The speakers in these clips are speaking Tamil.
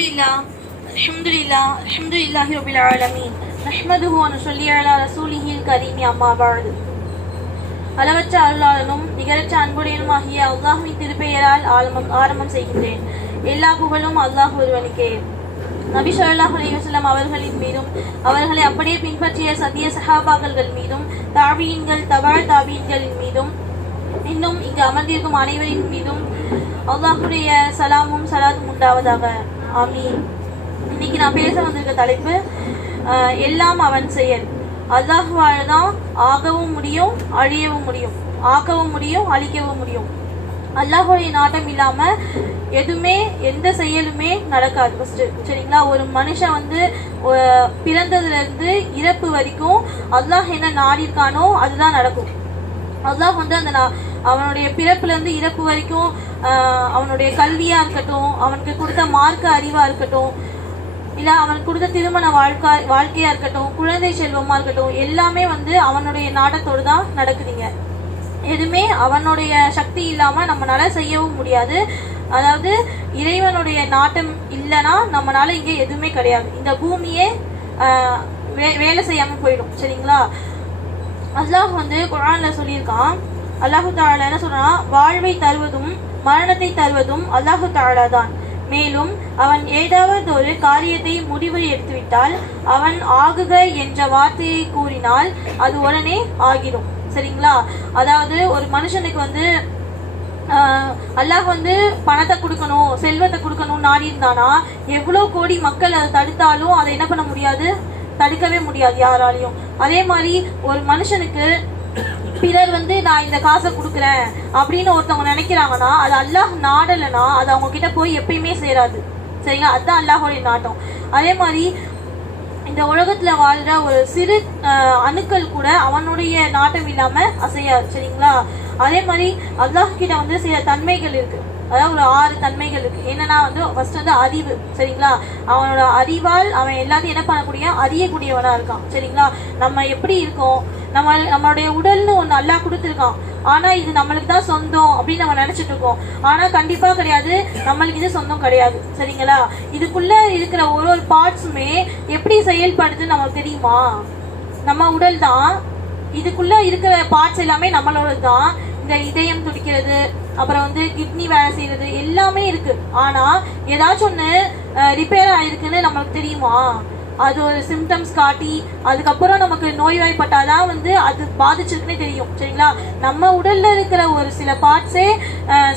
لله الحمد لله الحمد لله رب العالمين نحمده ونصلي على رسوله الكريم أما بعد அளவற்ற அருளாளனும் நிகரற்ற அன்புடையனுமாகிய அல்லாஹ்வின் திருப்பெயரால் ஆரம்பம் ஆரம்பம் செய்கின்றேன் எல்லா புகழும் அல்லாஹ் ஒருவனுக்கே நபி ஸல்லல்லாஹு அலைஹி வஸல்லம் அவர்களின் மீதும் அவர்களை அப்படியே பின்பற்றிய சத்திய சஹாபாக்கள் மீதும் தாபீன்கள் தபால் தாபீன்களின் மீதும் இன்னும் இங்கு அமர்ந்திருக்கும் அனைவரின் மீதும் அல்லாஹுடைய சலாமும் சலாத்தும் உண்டாவதாக ஆமீன். இன்னைக்கு நான் பேச வந்திருக்க தலைப்பு எல்லாம் அவன் செயல். அல்லாஹுவால் தான் ஆகவும் முடியும் அழியவும் முடியும். ஆக்கவும் முடியும் அழிக்கவும் முடியும். அல்லாஹுடைய நாட்டம் இல்லாம எதுவுமே எந்த செயலுமே நடக்காது ஃபஸ்ட்டு சரிங்களா? ஒரு மனுஷன் வந்து பிறந்ததுலேருந்து இறப்பு வரைக்கும் அல்லாஹ் என்ன நாடி இருக்கானோ அதுதான் நடக்கும். அல்லாஹ் வந்து அந்த நா- அவனுடைய பிறப்புலேருந்து இறப்பு வரைக்கும் அவனுடைய கல்வியாக இருக்கட்டும் அவனுக்கு கொடுத்த மார்க்க அறிவாக இருக்கட்டும் இல்லை அவனுக்கு கொடுத்த திருமண வாழ்க்கை வாழ்க்கையாக இருக்கட்டும் குழந்தை செல்வமாக இருக்கட்டும் எல்லாமே வந்து அவனுடைய நாட்டத்தோடு தான் நடக்குதுங்க. எதுவுமே அவனுடைய சக்தி இல்லாமல் நம்மளால செய்யவும் முடியாது. அதாவது இறைவனுடைய நாட்டம் இல்லைன்னா நம்மளால இங்கே எதுவுமே கிடையாது. இந்த பூமியே வே- வேலை செய்யாமல் போயிடும். சரிங்களா? அல்லாஹ் வந்து குரானில் சொல்லியிருக்கான் அல்லாஹு தாலா என்ன சொல்றான் வாழ்வை தருவதும் மரணத்தை தருவதும் அல்லாஹு தாலா தான். மேலும் அவன் ஏதாவது ஒரு காரியத்தை முடிவு எடுத்துவிட்டால் அவன் ஆகுக என்ற வார்த்தையை கூறினால் அது உடனே ஆகிடும் சரிங்களா? அதாவது ஒரு மனுஷனுக்கு வந்து அல்லாஹ் வந்து பணத்தை கொடுக்கணும் செல்வத்தை கொடுக்கணும் நாடி இருந்தானா எவ்வளோ கோடி மக்கள் அதை தடுத்தாலும் அதை என்ன பண்ண முடியாது? தடுக்கவே முடியாது யாராலையும். அதே மாதிரி ஒரு மனுஷனுக்கு பிறர் வந்து நான் இந்த காசை கொடுக்குறேன் அப்படின்னு ஒருத்தவங்க நினைக்கிறாங்கன்னா அது அல்லாஹ் நாடலைன்னா அது அவங்க கிட்ட போய் எப்பயுமே சேராது. சரிங்களா? அதுதான் அல்லாஹோடைய நாட்டம். அதே மாதிரி இந்த உலகத்துல வாழ்ற ஒரு சிறு அஹ், அணுக்கள் கூட அவனுடைய நாட்டம் இல்லாம அசையாது. சரிங்களா? அதே மாதிரி அல்லாஹ் கிட்ட வந்து சில தன்மைகள் இருக்கு. அதாவது ஒரு ஆறு தன்மைகள் இருக்கு. என்னன்னா வந்து ஃபர்ஸ்ட் வந்து அறிவு சரிங்களா? அவனோட அறிவால் அவன் எல்லாத்தையும் என்ன பண்ணக்கூடிய அறியக்கூடியவனா இருக்கான் சரிங்களா? நம்ம எப்படி இருக்கோம்? நம்ம நம்மளுடைய உடல்னு ஒன்று நல்லா கொடுத்துருக்கான். ஆனால் இது நம்மளுக்கு தான் சொந்தம் அப்படின்னு நம்ம நினச்சிட்டு இருக்கோம். ஆனால் கண்டிப்பாக கிடையாது. நம்மளுக்கு இது சொந்தம் கிடையாது சரிங்களா? இதுக்குள்ளே இருக்கிற ஒரு ஒரு பார்ட்ஸுமே எப்படி செயல்படுதுன்னு நமக்கு தெரியுமா? நம்ம உடல் தான் இதுக்குள்ள இருக்கிற பார்ட்ஸ் எல்லாமே நம்மளோட தான் இந்த இதயம் துடிக்கிறது அப்புறம் வந்து கிட்னி வேலை செய்யறது எல்லாமே இருக்கு. ஆனா ஏதாச்சும் ஒன்று ரிப்பேர் ஆயிருக்குன்னு நம்மளுக்கு தெரியுமா? அது ஒரு சிம்டம்ஸ் காட்டி அதுக்கப்புறம் நமக்கு நோய்வாய்ப்பட்டாதான் வந்து அது பாதிச்சிருக்குன்னே தெரியும். சரிங்களா? நம்ம உடல்ல இருக்கிற ஒரு சில பார்ட்ஸே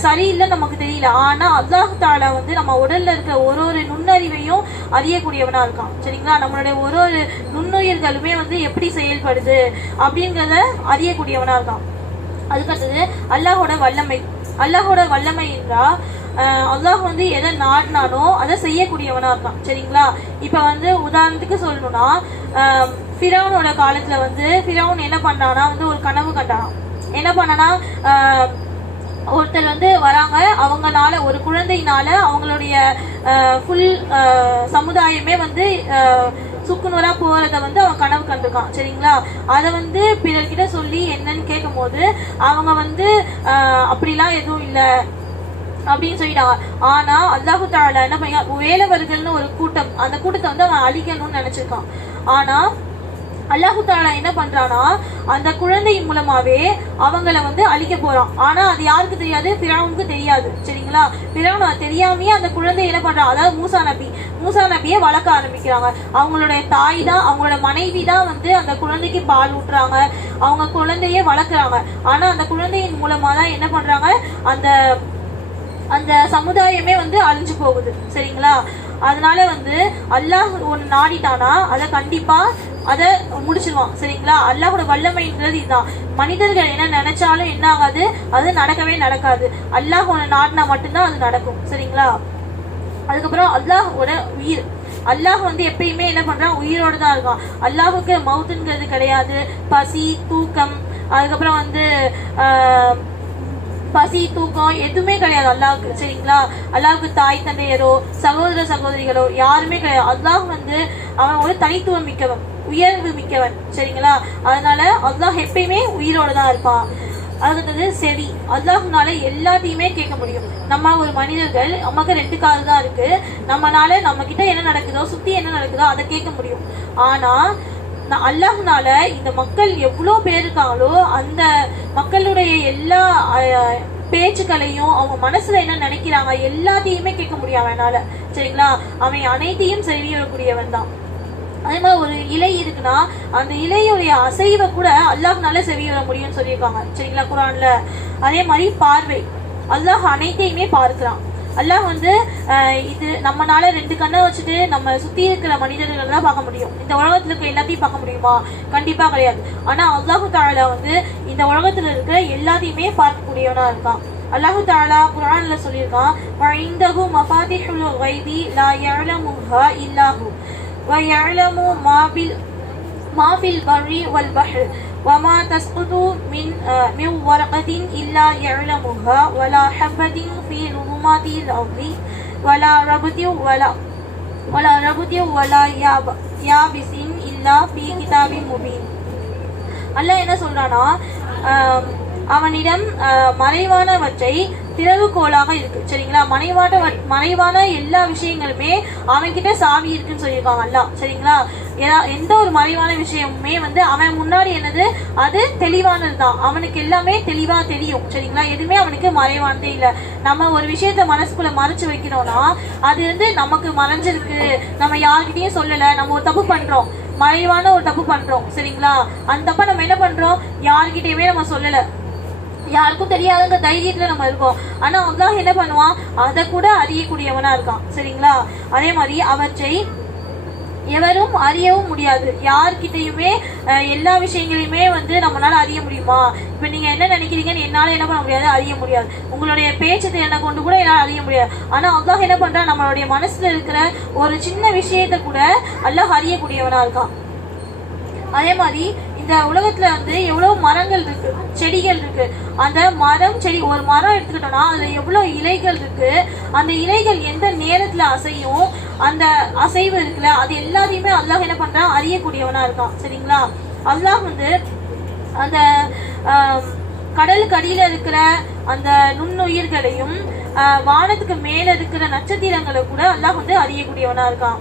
சரியில்லைன்னு நமக்கு தெரியல. ஆனா அல்லாஹ் தாலா வந்து நம்ம உடல்ல இருக்கிற ஒரு ஒரு நுண்ணறிவையும் அறியக்கூடியவனா இருக்கான். சரிங்களா? நம்மளுடைய ஒரு ஒரு நுண்ணுயிர்களுமே வந்து எப்படி செயல்படுது அப்படிங்கிறத அறியக்கூடியவனா இருக்கான். அதுக்கடுத்தது அல்லாஹோட வல்லமை. அல்லாஹோட வல்லமை என்றா அல்லாஹ் வந்து எதை நாடினானோ அதை செய்யக்கூடியவனா இருக்கான் சரிங்களா? இப்ப வந்து உதாரணத்துக்கு சொல்லணும்னா ஃபிரௌனோட காலத்துல வந்து ஃபிரௌன் என்ன பண்ணானா வந்து ஒரு கனவு கண்டான். என்ன பண்ணனா ஒருத்தர் வந்து வராங்க. அவங்கனால ஒரு குழந்தையினால அவங்களுடைய ஃபுல் சமுதாயமே வந்து சுக்குநூறா போறத வந்து அவன் கனவு கண்டிருக்கான். சரிங்களா? அதை வந்து பிறர்கிட்ட சொல்லி என்னன்னு கேட்கும்போது அவங்க வந்து அப்படிலாம் எதுவும் இல்லை. அப்படின்னு சொல்லிட்டாங்க. ஆனா அல்லாஹு தாலா என்ன பண்ணி வேலவர்கள்னு ஒரு கூட்டம். அந்த கூட்டத்தை வந்து அவன் அழிக்கணும்னு நினைச்சிருக்கான். ஆனா அல்லாஹு தாலா என்ன பண்றானா அந்த குழந்தையின் மூலமாவே அவங்கள வந்து அழிக்க போறான். ஆனா அது யாருக்கு தெரியாது? பிறவனுக்கு தெரியாது. சரிங்களா? பிறவன் தெரியாமையே அந்த குழந்தை என்ன பண்றான்? அதாவது மூசா நபி. மூசா நபியை வளர்க்க ஆரம்பிக்கிறாங்க. அவங்களுடைய தாய் தான் அவங்களோட மனைவி தான் வந்து அந்த குழந்தைக்கு பால் ஊட்டுறாங்க. அவங்க குழந்தைய வளர்க்குறாங்க. ஆனா அந்த குழந்தையின் மூலமா தான் என்ன பண்றாங்க? அந்த அந்த சமுதாயமே வந்து அழிஞ்சு போகுது. சரிங்களா? அதனால வந்து அல்லாஹ் ஒன்று நாடிட்டானா அதை கண்டிப்பாக அதை முடிச்சிருவான். சரிங்களா? அல்லாஹோட வல்லமைங்கிறது இதுதான் மனிதர்கள் என்ன நினைச்சாலும் என்ன ஆகாது அது நடக்கவே நடக்காது. அல்லாஹ் ஒன்று நாடினா மட்டும்தான் அது நடக்கும். சரிங்களா? அதுக்கப்புறம் அல்லாஹோட உயிர். அல்லாஹ் வந்து எப்பயுமே என்ன பண்ணுறான் உயிரோட தான் இருக்கான். அல்லாஹுக்கு மவுத்துங்கிறது கிடையாது. பசி தூக்கம் அதுக்கப்புறம் வந்து ஆஹ், பசி தூக்கம் எதுவுமே கிடையாது. அல்லாவுக்கு சரிங்களா? அல்லாவுக்கு தாய் தந்தையரோ சகோதர சகோதரிகளோ யாருமே கிடையாது. அல்லாஹ் வந்து அவன் ஒரு தனித்துவம் மிக்கவன் உயர்வு மிக்கவன் சரிங்களா? அதனால அல்லாஹ் எப்பயுமே உயிரோட தான் இருப்பான். அதுன்றது செவி. அல்லாஹ்னால எல்லாத்தையுமே கேட்க முடியும். நம்ம ஒரு மனிதர்கள் நமக்கு ரெண்டு காது தான் இருக்கு. நம்மனால நம்ம கிட்ட என்ன நடக்குதோ சுத்தி என்ன நடக்குதோ அதை கேட்க முடியும். ஆனா அல்லாஹ்னால இந்த மக்கள் எவ்வளோ பேர் இருக்காங்களோ அந்த மக்களுடைய எல்லா பேச்சுக்களையும் அவங்க மனசுல என்ன நினைக்கிறாங்க எல்லாத்தையுமே கேட்க முடியும் அவனால சரிங்களா? அவன் அனைத்தையும் செவியிடக்கூடியவன் தான். அதே மாதிரி ஒரு இலை இருக்குன்னா அந்த இலையுடைய அசைவை கூட அல்லாஹ்னால செவியிட முடியும்னு சொல்லியிருக்காங்க. சரிங்களா? குரான்ல. அதே மாதிரி பார்வை. அல்லாஹ் அனைத்தையுமே பார்க்கிறான். அல்லாஹ் வந்து அஹ், இது நம்மனால ரெண்டு கண்ணை வச்சுட்டு நம்ம சுத்தி இருக்கிற மனிதர்கள் தான் பார்க்க முடியும் இந்த உலகத்துல இருக்க எல்லாத்தையும் பார்க்க முடியுமா கண்டிப்பா கிடையாது ஆனா அல்லாஹு தாலா வந்து இந்த உலகத்துல இருக்கிற எல்லாத்தையுமே பார்க்கக்கூடியவனா இருக்கான் அல்லாஹு தாலா குரான்ல சொல்லியிருக்கான் "வஇந்தஹு மஃபாத்திஹுல் கைபி லா யஅலமுஹா இல்லாஹு ويعلم ما بال ما في البر والبحر وما تسقط من آه، من ورقة إلا يعلمها ولا حبة في ظلمات الأرض ولا ربط ولا ولا ربط ولا ياب يابس إلا في كتاب مبين அல்லாஹ் என்ன சொல்றானா ஆம், அவனிடம் ஆ, மறைவானவற்றை திறவுகோலாக இருக்கு சரிங்களா மறைவான மறைவான எல்லா விஷயங்களுமே அவன்கிட்ட சாவி இருக்குன்னு சொல்லியிருக்காங்க அல்லாஹ் சரிங்களா ஏதா- எந்த ஒரு மறைவான விஷயமுமே வந்து அவன் முன்னாடி என்னது? அது தெளிவானது தான் அவனுக்கு எல்லாமே தெளிவா தெரியும். சரிங்களா? எதுவுமே அவனுக்கு மறைவானதே இல்லை. நம்ம ஒரு விஷயத்த மனசுக்குள்ள மறைச்சு வைக்கிறோம்னா அது வந்து நமக்கு மறைஞ்சிருக்கு. நம்ம யார்கிட்டயும் சொல்லல. நம்ம ஒரு தப்பு பண்றோம். மறைவான ஒரு தப்பு பண்றோம். சரிங்களா? அந்த தப்ப நம்ம என்ன பண்றோம்? யார்கிட்டயுமே நம்ம சொல்லல. யாருக்கும் தெரியாதுங்க தைரியத்துல நம்ம இருக்கோம். ஆனா அவன் என்ன பண்ணுவான்? அதை கூட அறியக்கூடியவனா இருக்கான். சரிங்களா? அதே மாதிரி அவற்றை எவரும் அறியவும் முடியாது. யார்கிட்டயுமே எல்லா விஷயங்களையுமே வந்து நம்மளால அறிய முடியுமா? இப்ப நீங்க என்ன நினைக்கிறீங்கன்னு என்னால என்ன பண்ண முடியாது? அறிய முடியாது. உங்களுடைய பேச்சு திறனை கொண்டு கூட என்னால் அறிய முடியாது. ஆனா அல்லாஹ் என்ன பண்றான்? நம்மளுடைய மனசுல இருக்கிற ஒரு சின்ன விஷயத்தை கூட அல்லாஹ் அறியக்கூடியவனா இருக்கான். அதே மாதிரி இந்த உலகத்துல வந்து எவ்வளவு மரங்கள் இருக்கு செடிகள் இருக்கு. அந்த மரம் செடி ஒரு மரம் எடுத்துக்கிட்டோம்னா அதுல எவ்வளவு இலைகள் இருக்கு அந்த இலைகள் எந்த நேரத்துல அசையும் அந்த அசைவு இருக்குல்ல அது எல்லாத்தையுமே அல்லாஹ் என்ன பண்றான் அறியக்கூடியவனா இருக்கான். சரிங்களா? அல்லாஹ் வந்து அந்த கடலுக்கு அடியில இருக்கிற அந்த நுண்ணுயிர்களையும் வானத்துக்கு மேல இருக்கிற நட்சத்திரங்களை கூட அல்லாஹ் வந்து அறியக்கூடியவனா இருக்கான்.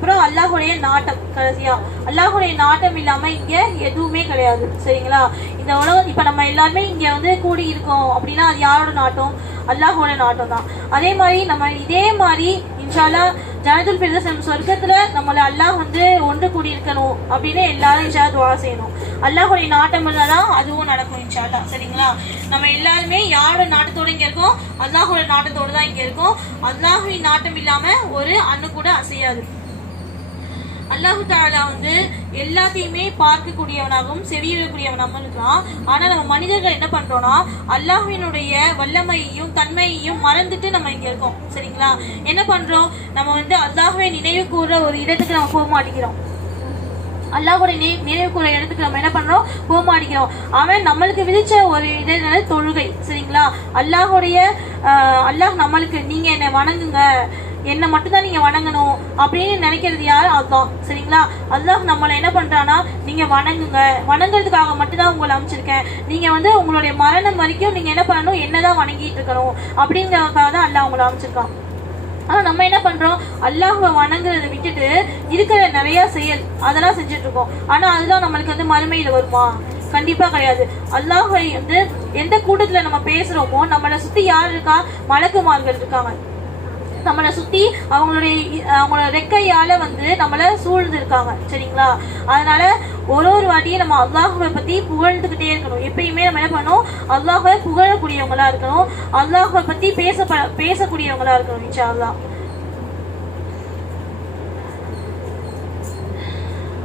அப்புறம் அல்லாஹுடைய நாட்டம் கடைசியா. அல்லாஹுடைய நாட்டம் இல்லாம இங்க எதுவுமே கிடையாது. சரிங்களா? இந்த உலகம் இப்ப நம்ம எல்லாருமே இங்க வந்து கூடி இருக்கோம் அப்படின்னா அது யாரோட நாட்டம்? அல்லாஹோட நாட்டம் தான். அதே மாதிரி நம்ம இதே மாதிரி இன்ஷால்லா ஜனதுல் பிரதேசம் சொர்க்கத்துல நம்மள அல்லாஹ் வந்து ஒன்று கூடி இருக்கணும் அப்படின்னு எல்லாரும் இன்ஷா துவா செய்யணும். அல்லாஹுடைய நாட்டம் இருந்தாதான் அதுவும் நடக்கும் இன்ஷால்லா சரிங்களா? நம்ம எல்லாருமே யாரோட நாட்டத்தோட இங்க இருக்கோம்? அல்லாஹோட நாட்டத்தோட தான் இங்க இருக்கோம். அல்லாஹுவின் நாட்டம் இல்லாம ஒரு அண்ணு கூட அசையாது. அல்லாஹு தாலா வந்து எல்லாத்தையுமே பார்க்கக்கூடியவனாகவும் செவியிடக்கூடியவனாகவும் இருக்கலாம் ஆனா நம்ம மனிதர்கள் என்ன பண்றோம்னா அல்லாஹினுடைய வல்லமையையும் தன்மையையும் மறந்துட்டு நம்ம இங்க இருக்கோம். சரிங்களா? என்ன பண்றோம்? நம்ம வந்து அல்லாஹுவை நினைவு கூற ஒரு இடத்துக்கு நம்ம போக மாட்டேங்கிறோம். அல்லாஹோட நினை நினைவு கூற இடத்துக்கு நம்ம என்ன பண்றோம்? போக மாட்டேங்கிறோம். அவன் நம்மளுக்கு விதிச்ச ஒரு இது தொழுகை. சரிங்களா? அல்லாஹுடைய அல்லாஹ் நம்மளுக்கு நீங்க என்னை வணங்குங்க. என்னை மட்டும்தான் நீங்க வணங்கணும் அப்படின்னு நினைக்கிறது யார்? அல்லாஹ் சரிங்களா? அல்லாஹ் நம்மளை என்ன பண்ணுறான்னா நீங்க வணங்குங்க. வணங்குறதுக்காக மட்டும்தான் உங்களை அமைச்சிருக்கேன் நீங்க வந்து உங்களுடைய மரணம் வரைக்கும் நீங்க என்ன பண்ணணும்? என்னதான் வணங்கிட்டு இருக்கணும் அப்படிங்கிறதுக்காக தான் அல்லாஹ் உங்களை அமைச்சிருக்கான் ஆனால் நம்ம என்ன பண்ணுறோம் அல்லாஹுவை வணங்குறதை விட்டுட்டு இருக்கிற நிறையா செயல் அதெல்லாம் செஞ்சிட்ருக்கோம் ஆனால் அதுதான் நம்மளுக்கு வந்து மறுமையில் வருமா? கண்டிப்பாக கிடையாது. அல்லாஹ்வை வந்து எந்த கூட்டத்தில் நம்ம பேசுகிறோமோ நம்மளை சுற்றி யார் இருக்கா? மலக்குமார்கள் இருக்காங்க. நம்மளை சுத்தி அவங்களுடைய அவங்களோட ரெக்கையால வந்து நம்மளை சூழ்ந்துருக்காங்க. சரிங்களா? அதனால ஒரு ஒரு வாட்டியும் நம்ம அல்லாஹுவை பத்தி புகழ்ந்துகிட்டே இருக்கணும். எப்பயுமே நம்ம என்ன பண்ணணும்? அல்லாஹுவை புகழக்கூடியவங்களா இருக்கணும். அல்லாஹுவை பத்தி பேச பேசக்கூடியவங்களா இருக்கணும் இன்ஷா அல்லாஹ்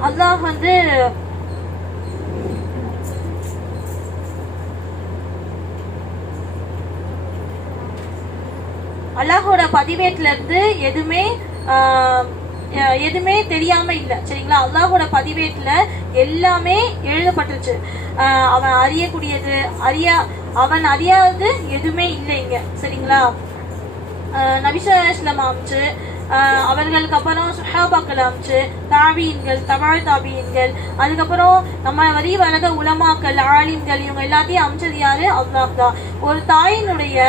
அல்லாஹ் வந்து அல்லாஹோட பதிவேட்டுல இருந்து எதுவுமே ஆஹ், எதுவுமே தெரியாம இல்லை சரிங்களா? அல்லாஹோட பதிவேட்டுல எல்லாமே எழுதப்பட்டுருச்சு. அவன் அறியக்கூடியது அறியா அவன் அறியாதது எதுவுமே இல்லை இங்க சரிங்களா? நபிசா அமைச்சு ஆஹ், அவர்களுக்கு அப்புறம் சுஹாபாக்கள் அமைச்சு தாபீன்கள் தமிழ் தாபீன்கள் அதுக்கப்புறம் நம்ம வரி வழக உலமாக்கள் ஆலிம்கள் இவங்க எல்லாத்தையும் அமைச்சது யாரு? அல்லாஹ் தான். ஒரு தாயினுடைய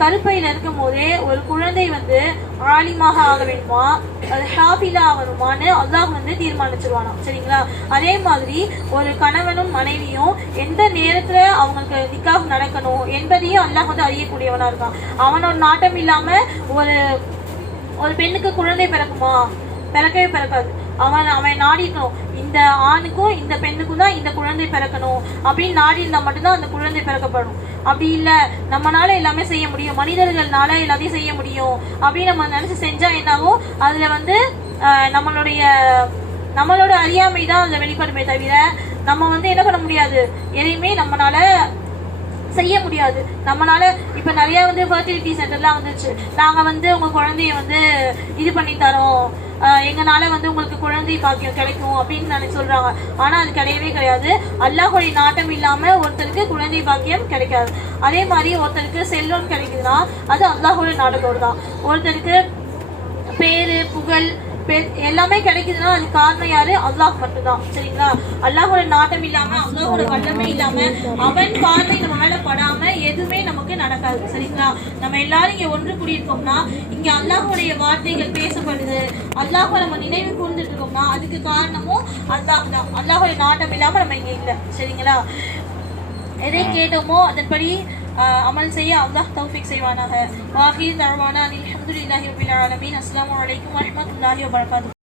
கருப்பையில் இருக்கும் போதே ஒரு குழந்தை வந்து ஆலிமாக ஆக வேண்டுமா? அது ஹாஃபிலா ஆகணுமான்னு அல்லாஹ் வந்து தீர்மானிச்சிருவானா சரிங்களா? அதே மாதிரி ஒரு கணவனும் மனைவியும் எந்த நேரத்துல அவங்களுக்கு நிக்காக நடக்கணும் என்பதையும் அல்லாஹ் வந்து அறியக்கூடியவனா இருக்கான். அவனோட நாட்டம் இல்லாம ஒரு ஒரு பெண்ணுக்கு குழந்தை பிறக்குமா? பிறக்கவே பிறக்காது. அவன் அவன் நாடி இருக்கணும் இந்த ஆணுக்கும் இந்த பெண்ணுக்கும் தான் இந்த குழந்தை பிறக்கணும். அப்படின்னு நாடி இருந்தால் மட்டும்தான் அந்த குழந்தை பிறக்கப்படும். அப்படி இல்லை நம்மளால எல்லாமே செய்ய முடியும். மனிதர்கள்னால எல்லாத்தையும் செய்ய முடியும். அப்படின்னு நம்ம நினச்சி செஞ்சால் என்னாகும்? அதில் வந்து நம்மளுடைய நம்மளோட அறியாமை தான் அதில் வெளிப்படுமே தவிர நம்ம வந்து என்ன பண்ண முடியாது? எதையுமே நம்மளால செய்ய முடியாது. நம்மளால இப்போ நிறையா வந்து ஃபர்டிலிட்டி சென்டர்லாம் வந்துருச்சு நாங்கள் வந்து உங்கள் குழந்தைய வந்து இது பண்ணி தரோம். எங்களால வந்து உங்களுக்கு குழந்தை பாக்கியம் கிடைக்கும் அப்படின்னு நினைச்சு சொல்றாங்க. ஆனா அது கிடையவே கிடையாது. அல்லாஹுடைய நாட்டம் இல்லாம ஒருத்தருக்கு குழந்தை பாக்கியம் கிடைக்காது. அதே மாதிரி ஒருத்தருக்கு செல்வம் கிடைக்குதுன்னா அது அல்லாஹுடைய நாட்டத்தோடு தான் ஒருத்தருக்கு பேரு புகழ் எல்லாமே கிடைக்குதுன்னா அது காரணம் யாரு? அல்லாஹ் மட்டும்தான். சரிங்களா? அல்லாஹோட நாட்டம் இல்லாம அல்லாஹோட வல்லமே இல்லாம அவன் பார்வை நம்ம மேல படாம எதுவுமே நமக்கு நடக்காது. சரிங்களா? நம்ம எல்லாரும் இங்க ஒன்று கூடியிருக்கோம்னா இங்க அல்லாஹோடைய வார்த்தைகள் பேசப்படுது. அல்லாஹ் நம்ம நினைவு கூர்ந்துட்டு இருக்கோம்னா அதுக்கு காரணமும் அல்லாஹ் தான் அல்லாஹோட நாட்டம் இல்லாம நம்ம இங்க இல்லை. சரிங்களா? எதை கேட்டோமோ அதன்படி அமல் செய்ய அல்லாஹ் தௌஃபிக் செய்வானாக வாஹி தர்வானா அலி அஹமதுல்லாஹி ரபில் ஆலமீன் அஸ்லாம் வலைக்கம் வரமத்துல்லாஹி வபரகாத்துஹு